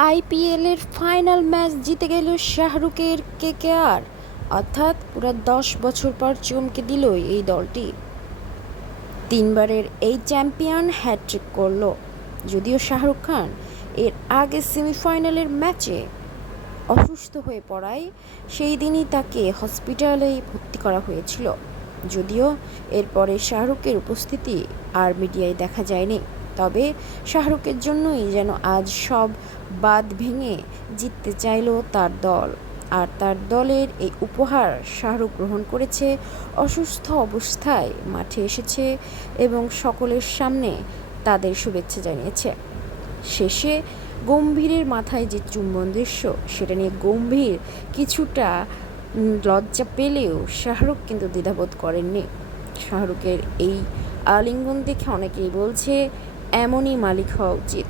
আইপিএলের final match জিতে গেল শাহরুখের কেকেআর, অর্থাৎ পুরো 10 বছর পর চমকে দিল এই দলটি। 3বারের এই চ্যাম্পিয়ন হ্যাটট্রিক করল। যদিও শাহরুখ খান এর আগে সেমিফাইনালের ম্যাচে অসুস্থ হয়ে পড়ায় সেই দিনই তাকে হসপিটালে ভর্তি করা হয়েছিল। যদিও এরপরে শাহরুখের উপস্থিতি আর মিডিয়ায় দেখা যায়নি, তবে শাহরুখের জন্যই যেন আজ সব বাঁধ ভেঙে জিততে চাইল তার দল। আর তার দলের এই উপহার শাহরুখ গ্রহণ করেছে, অসুস্থ অবস্থায় মাঠে এসেছে এবং সকলের সামনে তাদের শুভেচ্ছা জানিয়েছে। শেষে গম্ভীরের মাথায় যে চুম্বন দৃশ্য, সেটা নিয়ে গম্ভীর কিছুটা লজ্জা পেলেও শাহরুখ কিন্তু দ্বিধাবোধ করেননি। শাহরুখের এই আলিঙ্গন দেখে অনেকেই বলছে এমনই মালিক হওয়া উচিত।